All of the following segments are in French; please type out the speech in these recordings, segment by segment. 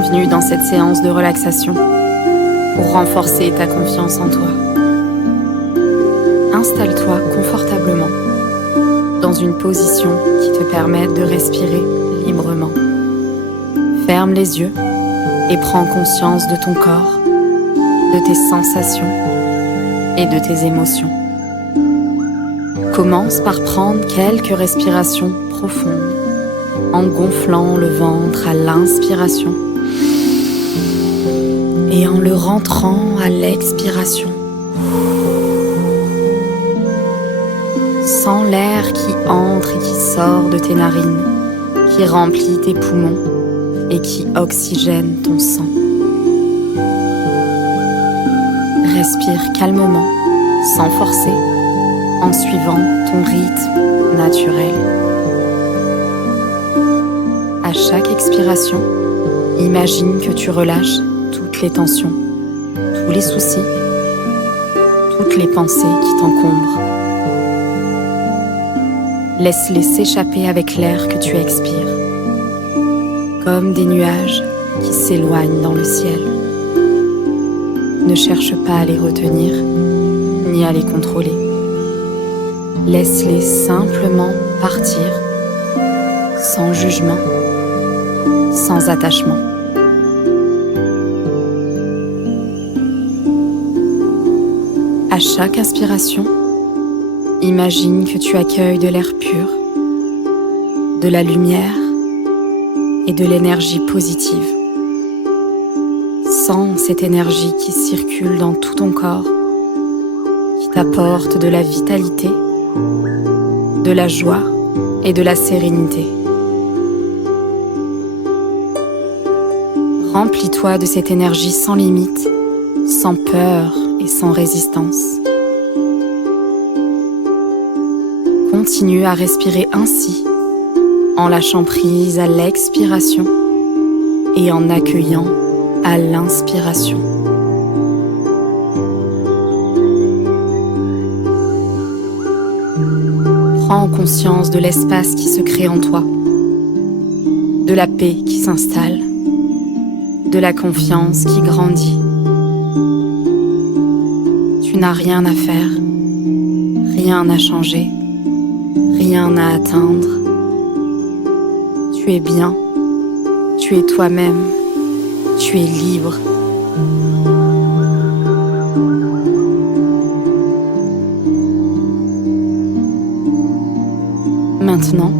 Bienvenue dans cette séance de relaxation pour renforcer ta confiance en toi. Installe-toi confortablement dans une position qui te permette de respirer librement. Ferme les yeux et prends conscience de ton corps, de tes sensations et de tes émotions. Commence par prendre quelques respirations profondes en gonflant le ventre à l'inspiration et en le rentrant à l'expiration. Sens l'air qui entre et qui sort de tes narines, qui remplit tes poumons et qui oxygène ton sang. Respire calmement, sans forcer, en suivant ton rythme naturel. À chaque expiration, imagine que tu relâches toutes les tensions, tous les soucis, toutes les pensées qui t'encombrent. Laisse-les s'échapper avec l'air que tu expires, comme des nuages qui s'éloignent dans le ciel. Ne cherche pas à les retenir, ni à les contrôler. Laisse-les simplement partir, sans jugement, sans attachement. À chaque inspiration, imagine que tu accueilles de l'air pur, de la lumière et de l'énergie positive. Sens cette énergie qui circule dans tout ton corps, qui t'apporte de la vitalité, de la joie et de la sérénité. Remplis-toi de cette énergie sans limite, sans peur et sans résistance. Continue à respirer ainsi, en lâchant prise à l'expiration et en accueillant à l'inspiration. Prends conscience de l'espace qui se crée en toi, de la paix qui s'installe, de la confiance qui grandit. Tu n'as rien à faire, rien à changer, rien à atteindre. Tu es bien, tu es toi-même, tu es libre. Maintenant,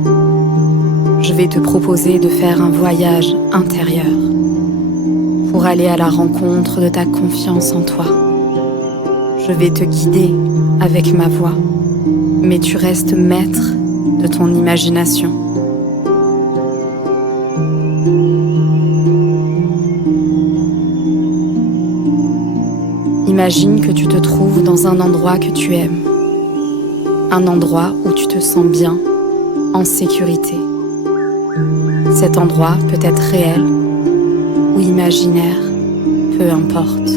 je vais te proposer de faire un voyage intérieur pour aller à la rencontre de ta confiance en toi. Je vais te guider avec ma voix, mais tu restes maître de ton imagination. Imagine que tu te trouves dans un endroit que tu aimes, un endroit où tu te sens bien, en sécurité. Cet endroit peut être réel ou imaginaire, peu importe.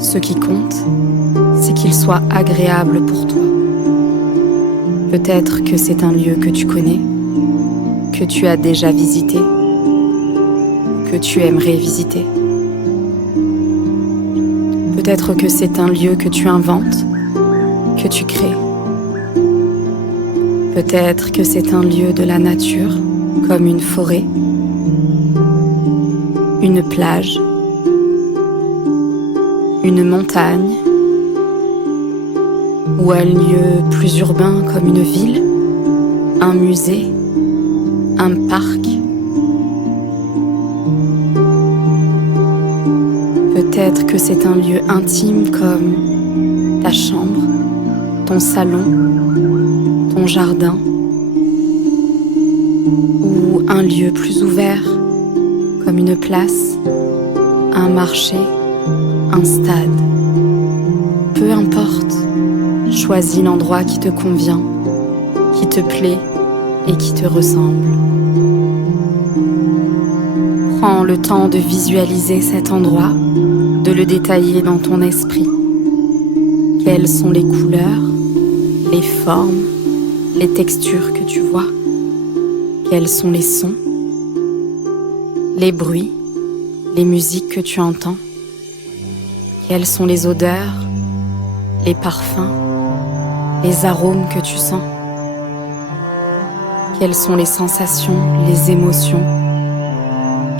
Ce qui compte, c'est qu'il soit agréable pour toi. Peut-être que c'est un lieu que tu connais, que tu as déjà visité, que tu aimerais visiter. Peut-être que c'est un lieu que tu inventes, que tu crées. Peut-être que c'est un lieu de la nature, comme une forêt, une plage, une montagne, ou un lieu plus urbain comme une ville, un musée, un parc. Peut-être que c'est un lieu intime comme ta chambre, ton salon, ton jardin, ou un lieu plus ouvert comme une place, un marché, un stade. Peu importe, choisis l'endroit qui te convient, qui te plaît et qui te ressemble. Prends le temps de visualiser cet endroit, de le détailler dans ton esprit. Quelles sont les couleurs, les formes, les textures que tu vois? Quels sont les sons, les bruits, les musiques que tu entends? Quelles sont les odeurs, les parfums, les arômes que tu sens? Quelles sont les sensations, les émotions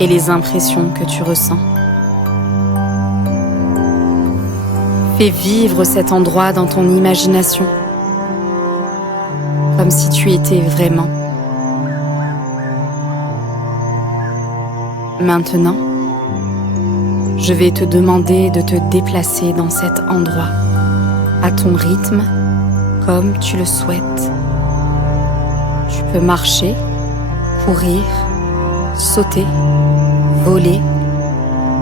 et les impressions que tu ressens? Fais vivre cet endroit dans ton imagination, comme si tu étais vraiment. Maintenant, je vais te demander de te déplacer dans cet endroit, à ton rythme, comme tu le souhaites. Tu peux marcher, courir, sauter, voler,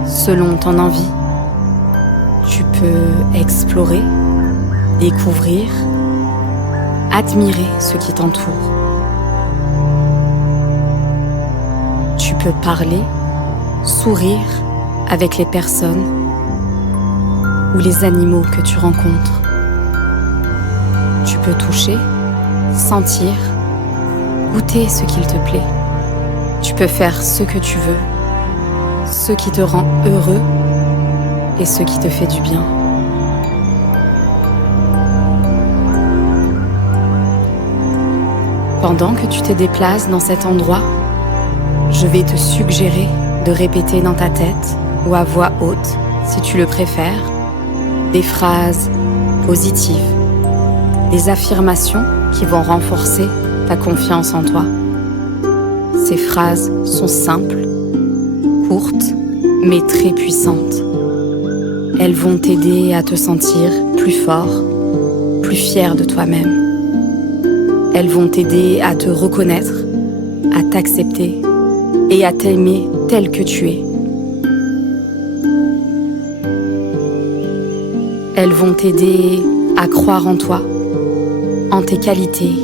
selon ton envie. Tu peux explorer, découvrir, admirer ce qui t'entoure. Tu peux parler, sourire avec les personnes ou les animaux que tu rencontres. Tu peux toucher, sentir, goûter ce qu'il te plaît. Tu peux faire ce que tu veux, ce qui te rend heureux et ce qui te fait du bien. Pendant que tu te déplaces dans cet endroit, je vais te suggérer de répéter dans ta tête ou à voix haute, si tu le préfères, des phrases positives, des affirmations qui vont renforcer ta confiance en toi. Ces phrases sont simples, courtes, mais très puissantes. Elles vont t'aider à te sentir plus fort, plus fier de toi-même. Elles vont t'aider à te reconnaître, à t'accepter et à t'aimer tel que tu es. Elles vont t'aider à croire en toi, en tes qualités,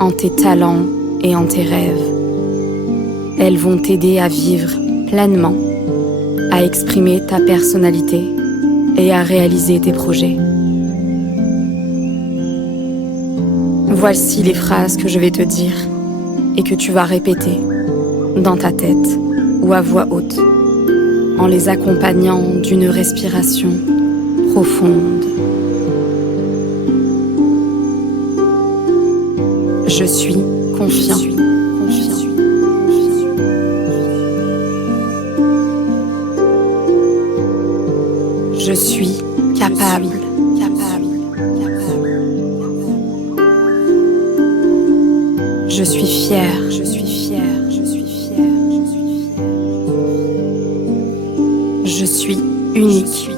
en tes talents et en tes rêves. Elles vont t'aider à vivre pleinement, à exprimer ta personnalité et à réaliser tes projets. Voici les phrases que je vais te dire et que tu vas répéter dans ta tête ou à voix haute, en les accompagnant d'une respiration profonde. Je suis confiant. Je suis capable. Je suis fier. Je suis unique.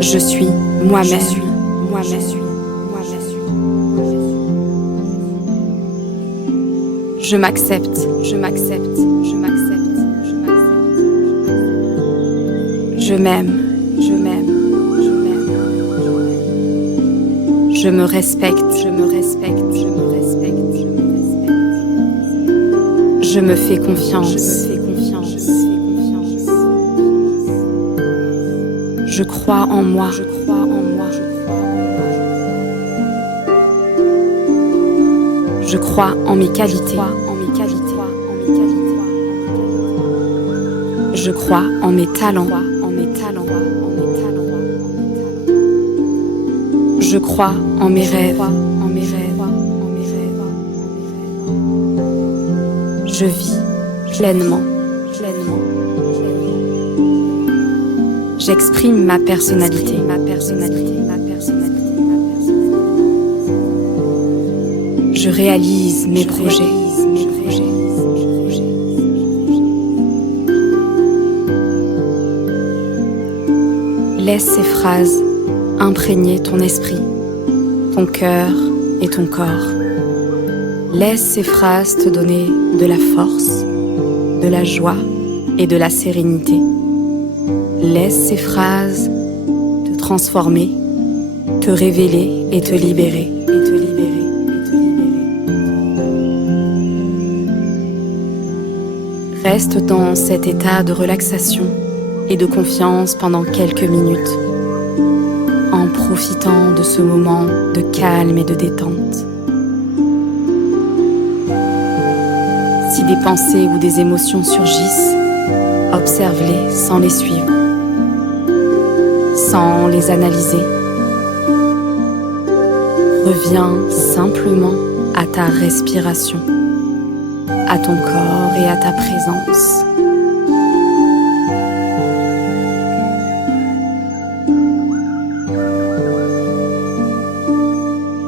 Je suis moi-même. Je m'accepte. Je m'aime. Je me respecte. Je me fais confiance. Je crois en moi. Je crois en mes qualités. Je crois en mes talents. Je crois en mes rêves. Je vis pleinement. J'exprime ma personnalité. Je réalise mes projets. Laisse ces phrases imprégner ton esprit, ton cœur et ton corps. Laisse ces phrases te donner de la force, de la joie et de la sérénité. Laisse ces phrases te transformer, te révéler et te libérer. Reste dans cet état de relaxation et de confiance pendant quelques minutes, en profitant de ce moment de calme et de détente. Si des pensées ou des émotions surgissent, observe-les sans les suivre, sans les analyser. Reviens simplement à ta respiration, à ton corps et à ta présence.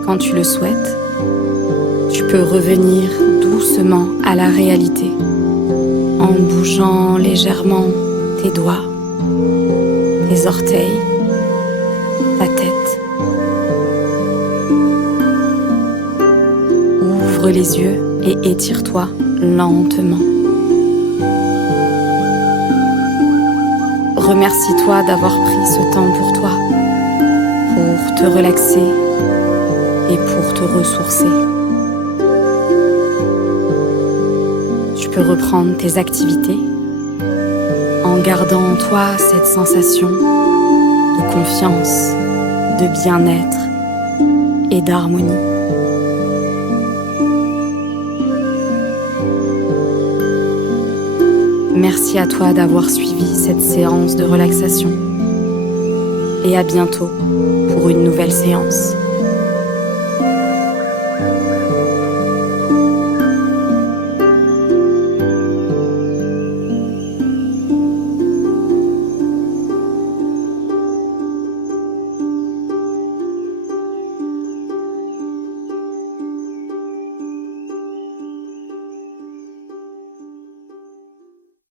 Quand tu le souhaites, tu peux revenir doucement à la réalité en bougeant légèrement tes doigts, tes orteils, ta tête. Ouvre les yeux et étire-toi lentement. Remercie-toi d'avoir pris ce temps pour toi, pour te relaxer et pour te ressourcer. Tu peux reprendre tes activités en gardant en toi cette sensation de confiance, de bien-être et d'harmonie. Merci à toi d'avoir suivi cette séance de relaxation et à bientôt pour une nouvelle séance.